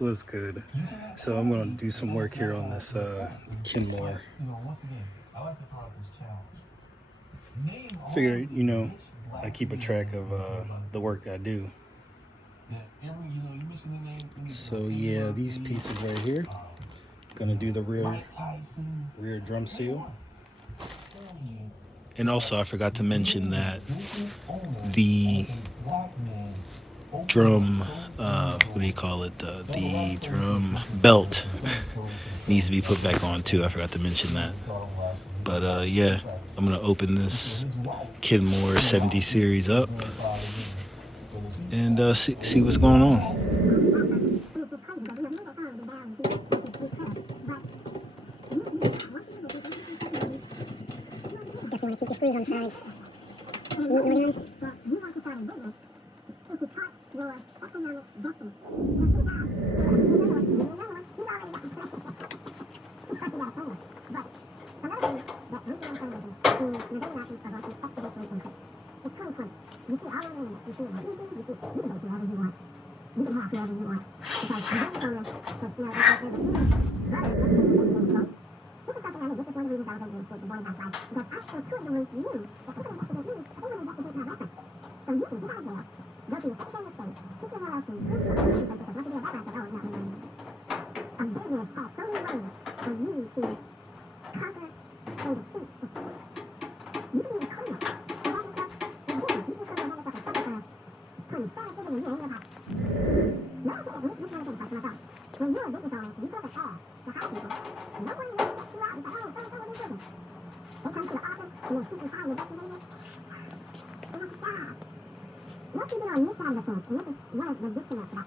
What's good? So I'm gonna do some work here on this Kenmore. Figured, I keep a track of the work I do. So yeah, these pieces right here, gonna do the rear drum seal. And also, I forgot to mention that the drum, what do you call it? The drum belt needs to be put back on too. I forgot to mention that. But yeah, I'm gonna open this Kenmore 70 series up and see what's going on. Just want to keep the screws on the side neat and organized. You want to start a business is to chart your economic destiny. That's the job. You know what? He's already got a plan. He's already got a plan. But another thing that we see on television is November Nationals are going to exponentially increase. It's 2020. You see all over the internet. You see it on YouTube. You can date whoever you want. You can have whoever you want. Because the business owner, because there's a few brothers next to me that's getting close. This is something I did. This is one of the reasons I was able to escape the boarding house life. Because I intuitively knew that they would investigate me, but they would investigate my reference. So you can get out of jail, go to your secretary of state, get your LLC, get your own place, because once you do a background check, oh, no. A business has so many ways for you to conquer and defeat the system. You can be a criminal and have yourself in business. You can be a criminal and have yourself in trouble for 27 years and you ain't about it. No one cares. This is one of the things, like my thought. When you're a business owner, you put up an ad to hire people. No one really checks you out and says, oh, so-and-so was in prison. They come to the office and they super shy and the best behavior. They want the job. Once you get on this side of the fence, and this is one of the disconnects about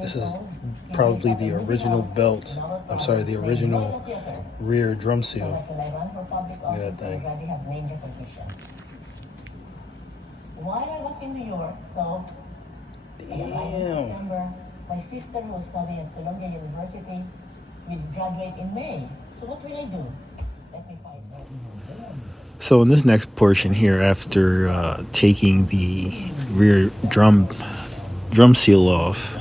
This is probably the original belt. I'm sorry, the original rear drum seal. Look at that thing. While I was in New York, so September, my sister who was studying at Columbia University will graduate in May. So what will I do? Let me find out. So in this next portion here, after taking the rear drum seal off,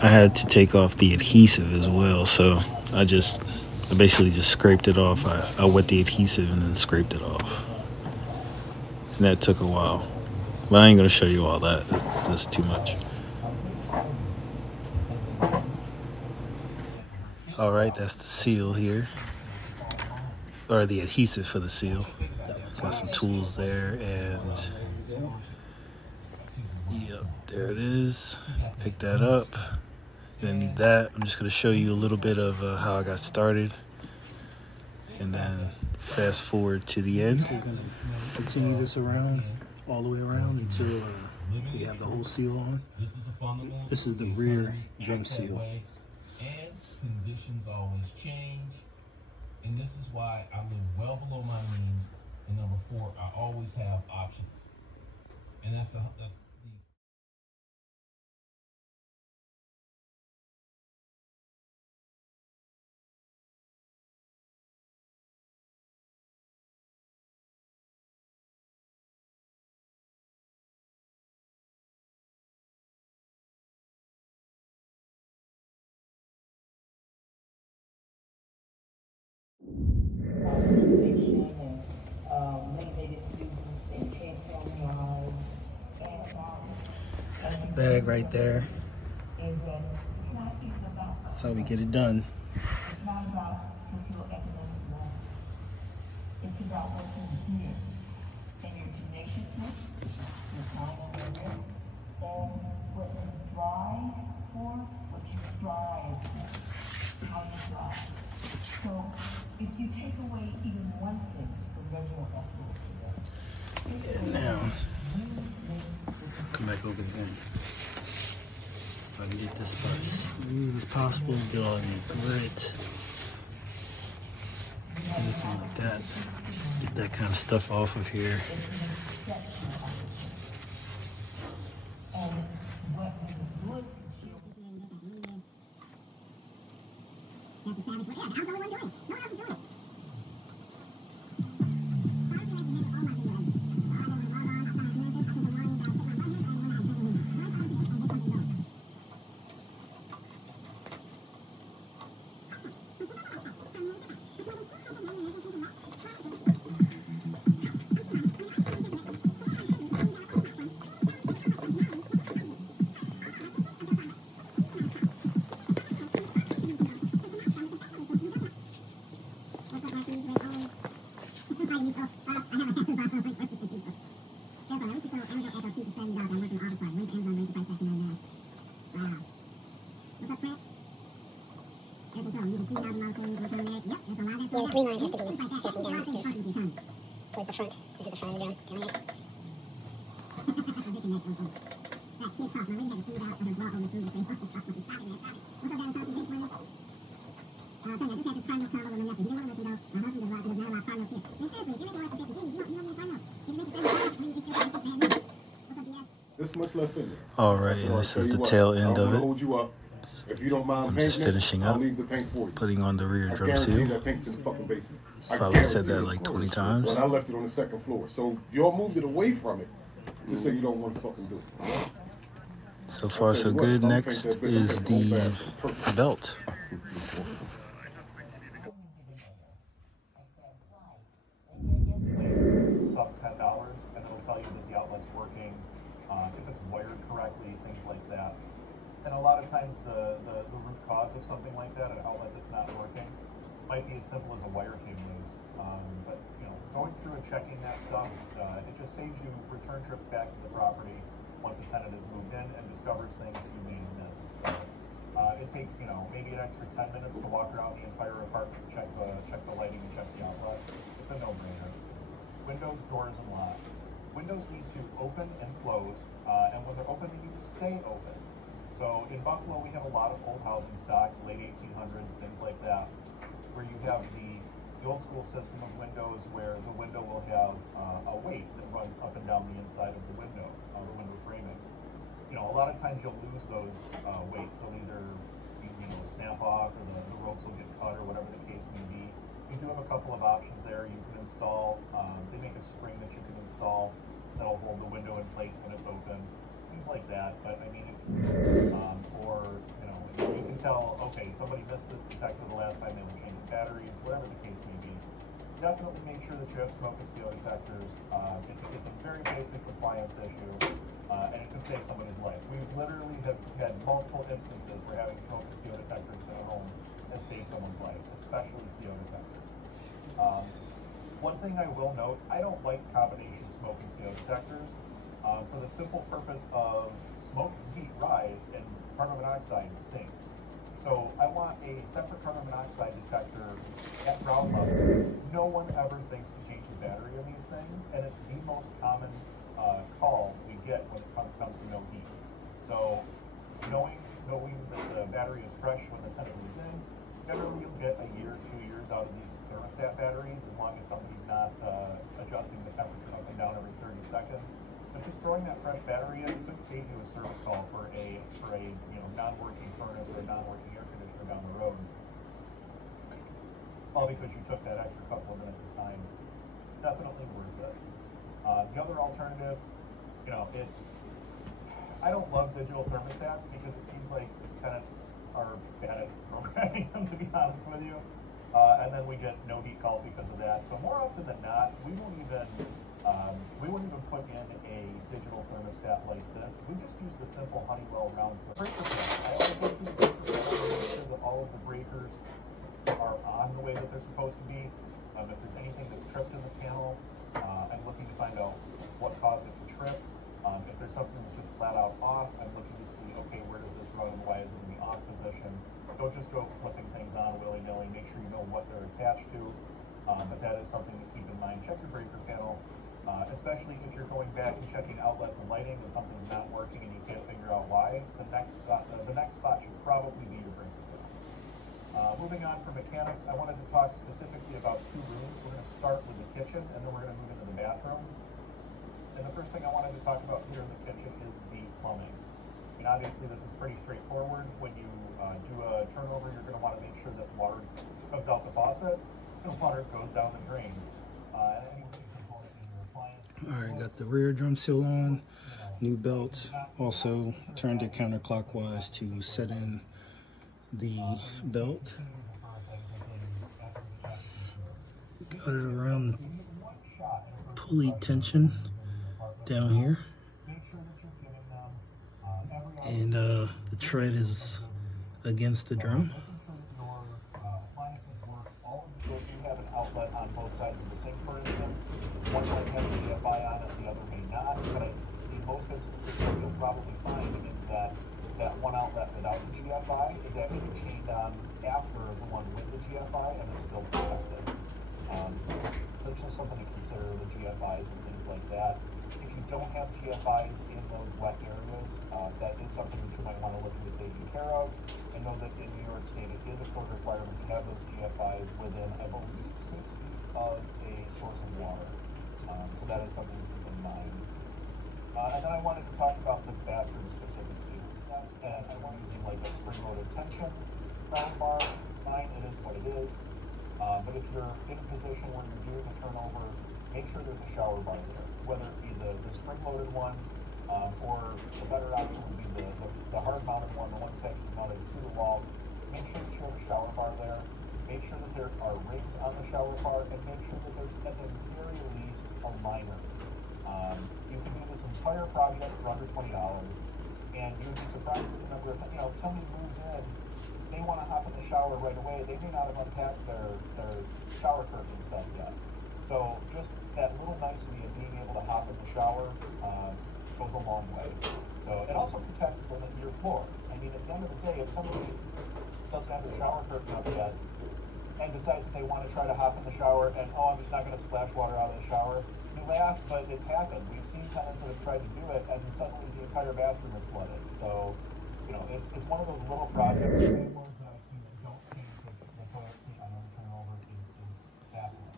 I had to take off the adhesive as well. So I basically just scraped it off. I wet the adhesive and then scraped it off. And that took a while. But I ain't going to show you all that. That's too much. All right, that's the seal here. Or the adhesive for the seal. Got some tools there, and yep, there it is. Pick that up. Gonna need that. I'm just gonna show you a little bit of how I got started, and then fast forward to the end. We're gonna continue this around, all the way around until we have the whole seal on. This is the rear drum seal. And conditions always change, and this is why I live well below my means. And number 4, I always have options, and that's illumination and renovated students and transform yards. And That's the bag right there. is that it's not even about That's how we get it done. it's not about socioeconomic law. It's about what you hear and your tenaciousness, your time on your work, and what you strive for, what you strive for, how you strive. So if you take away even one thing from regional excellence today, Now, come back over again. If I can get this about as smooth as possible, get all your grit, anything like that. Get that kind of stuff off of here. and what you would That's the savage way. Yeah, I was the only one doing it. No one else is doing it. Yeah, the green line has to be facing down towards the front. This is the front down here. This much left in there. All right, and this is the tail end of it. Hold you up. If you don't mind I'm just painting it, finishing I'll up, leave the paint for you. putting on the rear I drum guarantee seal. that paint's in the fucking basement. I Probably said guarantee that it. like 20 times. But I left it on the second floor. So y'all moved it away from it to say you don't want to fucking do it. So far, so good. Next is the belt. Sub $10, and it'll tell you that the outlet's working, if it's wired correctly, things like that. And a lot of times the root cause of something like that, an outlet that's not working, might be as simple as a wire came loose. But you know, going through and checking that stuff, it just saves you return trips back to the property once a tenant has moved in and discovers things that you may have missed. So it takes, you know, maybe an extra 10 minutes to walk around the entire apartment, check the lighting and check the outlets. It's a no-brainer. Windows, doors, and locks. Windows need to open and close, and when they're open, they need to stay open. So in Buffalo, we have a lot of old housing stock, late 1800s, things like that, where you have the old school system of windows where the window will have a weight that runs up and down the inside of the window framing. You know, a lot of times you'll lose those weights. They'll either snap off, or the ropes will get cut, or whatever the case may be. You do have a couple of options there. You can install, they make a spring that you can install that'll hold the window in place when it's open, things like that. But I mean, if, or, you know, you can tell, okay, somebody missed this detector the last time they were changing batteries, whatever the case may be. Definitely make sure that you have smoke and CO detectors. It's a very basic compliance issue, and it can save somebody's life. We've literally have had multiple instances where having smoke and CO detectors in a home has saved someone's life, especially CO detectors. One thing I will note, I don't like combination smoke and CO detectors for the simple purpose of smoke and heat rise and carbon monoxide sinks. So I want a separate carbon monoxide detector at ground level. No one ever thinks to change the battery on these things, and it's the most common call we get when it comes to no heat. So knowing that the battery is fresh when the tenant moves in, generally you'll get a year, 2 years out of these thermostat batteries, as long as somebody's not adjusting the temperature up and down every 30 seconds. But just throwing that fresh battery in could save you a service call for a non-working furnace or a non-working air conditioner down the road. All because you took that extra couple of minutes of time. Definitely worth it. The other alternative, I don't love digital thermostats because it seems like tenants are bad at programming them, to be honest with you. And then we get no heat calls because of that. So more often than not, we won't even put in a digital thermostat like this. We just use the simple Honeywell round breaker panel. I always go through the breaker panel to make sure that all of the breakers are on the way that they're supposed to be. If there's anything that's tripped in the panel, I'm looking to find out what caused it to trip. If there's something that's just flat out off, I'm looking to see, okay, where does this run and why is it in the off position? Don't just go flipping things on willy-nilly. Make sure you know what they're attached to. But that is something to keep in mind. Check your breaker panel, especially if you're going back and checking outlets and lighting and something's not working and you can't figure out why. The next spot should probably be your breaker panel. Moving on from mechanics, I wanted to talk specifically about two rooms. We're going to start with the kitchen and then we're going to move into the bathroom. And the first thing I wanted to talk about here in the kitchen is the plumbing. I mean, obviously this is pretty straightforward. When you do a turnover, you're going to want to make sure that water comes out the faucet and water goes down the drain. Any component in your appliance. Alright, got the rear drum seal on, new belt. Also turned it counterclockwise to set in the belt. Got it around pulley tension down here. And the tread is against the drum. So if you have an outlet on both sides of the sink, for instance, one might have a GFI on it, the other may not. But in most instances, what you'll probably find is that one outlet without the GFI is actually chained on after the one with the GFI and is still protected. That's just something to consider, the GFIs and things like that. If you don't have GFIs in those wet areas, that is something that you might want to look into taking care of. I know that in New York State, it is a code requirement to have those GFIs within, I believe, 6 feet of a source of water. So that is something to keep in mind. And then I wanted to talk about the bathroom specifically. And I want using like a spring-loaded tension round bar. Fine, it is what it is. But if you're in a position where you're doing a turnover, make sure there's a shower bar there. Whether it be the spring-loaded one, or the better option would be the hard-mounted one, the one that's actually mounted through the wall. Make sure that you have a shower bar there. Make sure that there are rings on the shower bar, and make sure that there's at the very least a liner. You can do this entire project for under $20, and you would be surprised at the number of, somebody moves in, they want to hop in the shower right away. They may not have unpacked their shower curtain stuff yet. So just that little nicety of being able to hop in the shower goes a long way. So it also protects your floor. I mean, at the end of the day, if somebody doesn't have their shower curtain up yet and decides that they want to try to hop in the shower and, I'm just not going to splash water out of the shower, you laugh, but it's happened. We've seen tenants that have tried to do it and suddenly the entire bathroom is flooded. So, it's one of those little projects. Landlords that I've seen that don't change the toilet seat on every turnover is baffling.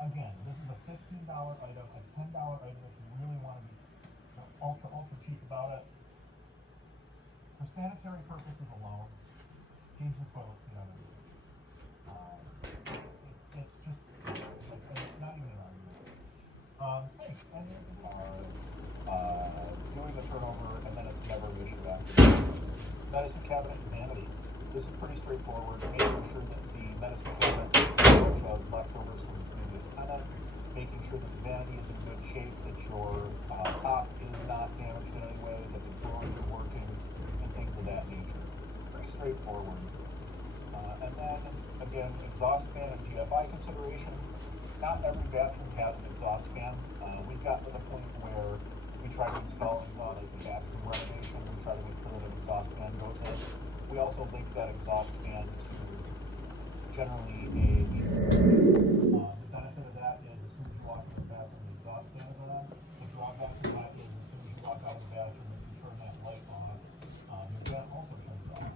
Again, this is a $15 item, a $10 item if you really want to be ultra cheap about it. For sanitary purposes alone, change the toilet seat on everything. It's just, it's not even an argument. Sink, and Doing the turnover and then it's never an issue after. Medicine cabinet and vanity. This is pretty straightforward. Making sure that the medicine cabinet is of leftovers from the previous tenant. Making sure that the vanity is in good shape, that your top is not damaged in any way, that the drawers are working, and things of that nature. Pretty straightforward. And then, again, exhaust fan and GFI considerations. Not every bathroom has an exhaust fan. We've gotten to the point where we try to install exhaust as a bathroom renovation. We try to make sure that an exhaust fan goes in. We also link that exhaust fan to generally a meter. The benefit of that is as soon as you walk into the bathroom, the exhaust fan is on. The drawback to that is as soon as you walk out of the bathroom, if you turn that light off, your fan also turns off.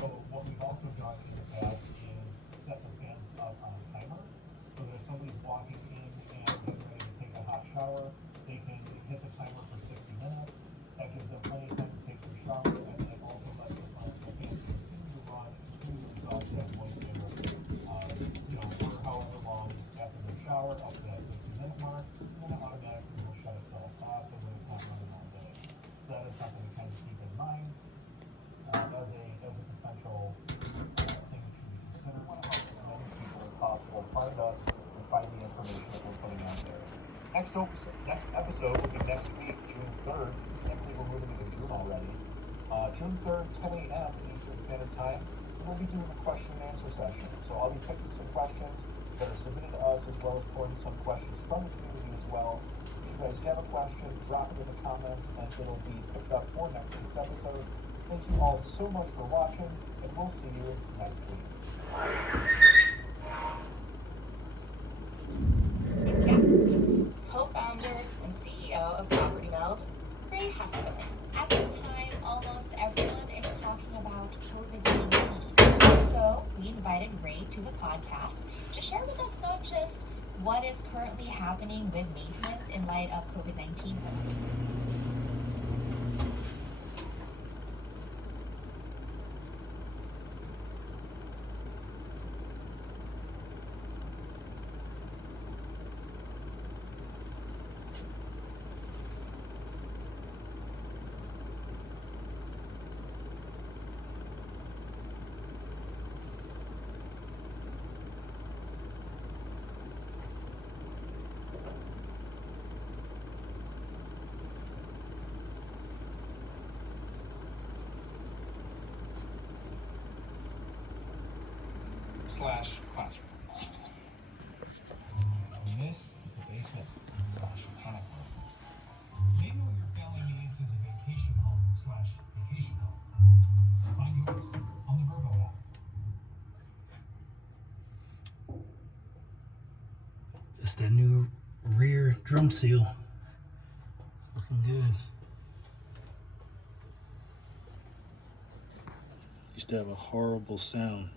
So what we've also done in the past is set the fans up on a timer. So that if somebody's walking in and getting ready to take a hot shower, they can hit the timer for 60 minutes. That gives them plenty of time to take their shower, and then it also lets the fans continue to run and continue to exhaust that moisture, for however long after their shower, up to that 60-minute mark, and then it automatically will shut itself off so that it's not running all day. So that is something to kind of keep in mind as a potential thing that should be considered. One of our Next episode will be next week, June 3rd. I can't believe we're moving into June already. June 3rd, 10 a.m. Eastern Standard Time. We'll be doing a question and answer session. So I'll be picking some questions that are submitted to us, as well as pulling some questions from the community as well. If you guys have a question, drop it in the comments, and it'll be picked up for next week's episode. Thank you all so much for watching, and we'll see you next week. This guest, co-founder and CEO of Property Meld, Ray Husband. At this time, almost everyone is talking about COVID-19. So we invited Ray to the podcast to share with us not just what is currently happening with maintenance in light of COVID-19. /classroom. This is the basement /panic room. Maybe what your family needs is a vacation home /vacation home. Find yours on the Verbo app. It's the new rear drum seal. Looking good. Used to have a horrible sound,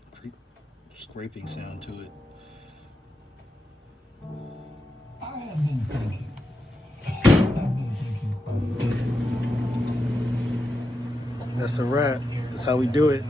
scraping sound to it. I have been thinking. That's a wrap. That's how we do it.